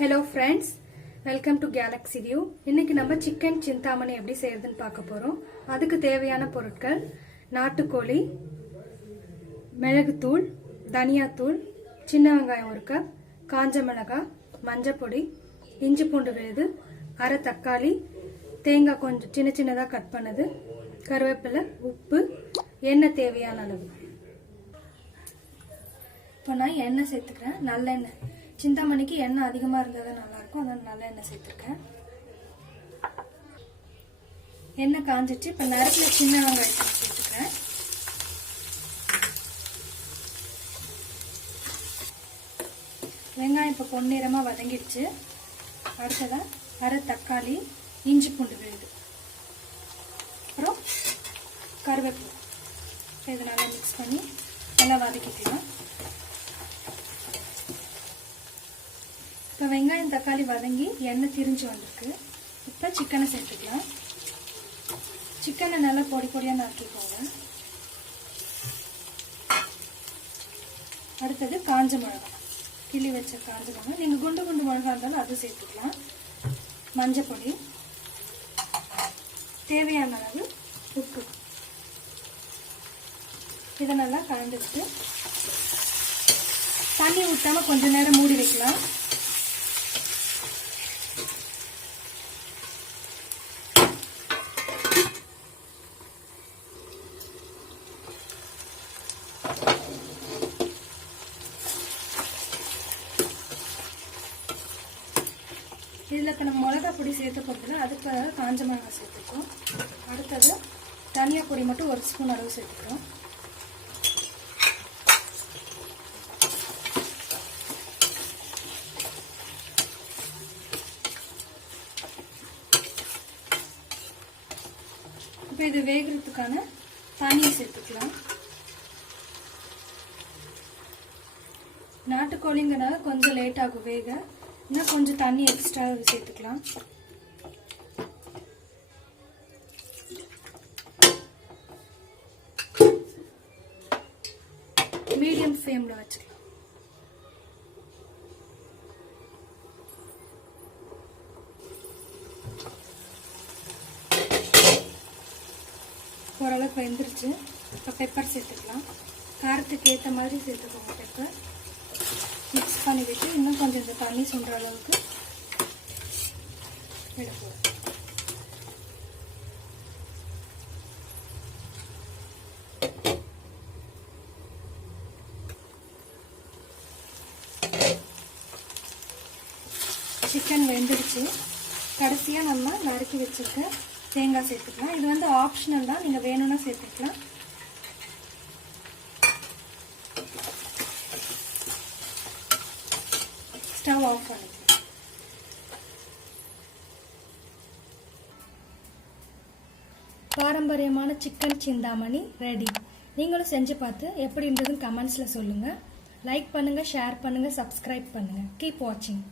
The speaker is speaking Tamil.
Hello friends, welcome to Galaxy View. இன்னைக்கு நம்ம chicken chintamani எப்படி செய்யறதுன்னு பார்க்க போறோம். அதுக்கு தேவையான பொருட்கள் நாட்டுக்கோழி, மிளகுத்தூள், தனியாத்தூள், சின்ன வெங்காயம் 1 கப், காஞ்ச மிளகாய், மஞ்சள் பொடி, இஞ்சி பூண்டு விழுது, அரை தக்காளி, தேங்காய் கொஞ்சம் சின்ன சின்னதா கட் பண்ணது, கருவேப்பிலை, உப்பு, எண்ணெய் தேவையான அளவு. இப்போ நான் எண்ணெய் சேர்த்துக்கிறேன். நல்லெண்ணெய். சிந்தாமணிக்கு எண்ணெய் அதிகமாக இருந்தால் தான் நல்லாயிருக்கும், அதனால் நல்ல எண்ணெய் சேர்த்துருக்கேன். எண்ணெய் காஞ்சிச்சு. இப்போ நறுக்கில் சின்ன வெங்காயத்தை சேர்த்துக்கிறேன். வெங்காயம் இப்போ பொன்னிறமாக வதங்கிடுச்சு. அடுத்ததாக அரை தக்காளி, இஞ்சி பூண்டு விழுது, அப்புறம் கருவேப்பிலை. இதை நல்லா மிக்ஸ் பண்ணி நல்லா வதக்கிக்கலாம். இப்போ வெங்காயம் தக்காளி வதங்கி எண்ணெய் திரிஞ்சு வந்திருக்கு. இப்போ சிக்கனை சேர்த்துக்கலாம். சிக்கனை நல்லா பொடி பொடியாக நறுக்கிக்கோங்க. அடுத்தது காஞ்ச மிளகாய், கிள்ளி வச்ச காஞ்ச மிளகாய். நீங்கள் குண்டு குண்டு மிளகாய் இருந்தாலும் அது சேர்த்துக்கலாம். மஞ்சள் பொடி, தேவையான அளவு உப்பு. இதை நல்லா கலந்துட்டு தண்ணி ஊற்றாமல் கொஞ்ச நேரம் மூடி வைக்கலாம். இதில் இப்போ நம்ம மிளகா பொடி சேர்த்து போகிறதுல அதுக்கு காஞ்ச மிளகாய் சேர்த்துக்கிறோம். அடுத்தது தனியா பொடி மட்டும் 1 ஸ்பூன் அளவு சேர்த்துக்கிறோம். இப்போ இது வேகிறதுக்கான தண்ணியை சேர்த்துக்கலாம். நாட்டுக்கோழிங்கிறனால கொஞ்சம் லேட் ஆகும் வேக, இன்னும் கொஞ்சம் தண்ணி எக்ஸ்ட்ரா சேர்த்துக்கலாம். மீடியம் ஃப்ளேம்ல வச்சுக்கலாம். ஓரளவுக்கு வெந்துருச்சு. இப்போ பெப்பர் சேர்த்துக்கலாம். காரத்துக்கு ஏற்ற மாதிரி சேர்த்துக்கோங்க பெப்பர். மிக்ஸ் பண்ணி விட்டு இன்னும் கொஞ்சம் இந்த தண்ணி சுண்டுற அளவுக்கு எடுப்போம். சிக்கன் வெந்துடுச்சு. கடைசியாக நம்ம நறுக்கி வச்சுருக்க தேங்காய் சேர்த்துக்கலாம். இது வந்து ஆப்ஷனல் தான், நீங்கள் வேணும்னா சேர்த்துக்கலாம். ஸ்டவ் ஆஃப் பண்ணிக்கலாம். பாரம்பரியமான சிக்கன் சிந்தாமணி ரெடி. நீங்களும் செஞ்சு பார்த்து எப்படி இருந்ததுன்னு கமெண்ட்ஸில் சொல்லுங்கள். லைக் பண்ணுங்கள், ஷேர் பண்ணுங்கள், சப்ஸ்கிரைப் பண்ணுங்கள். கீப் வாட்சிங்.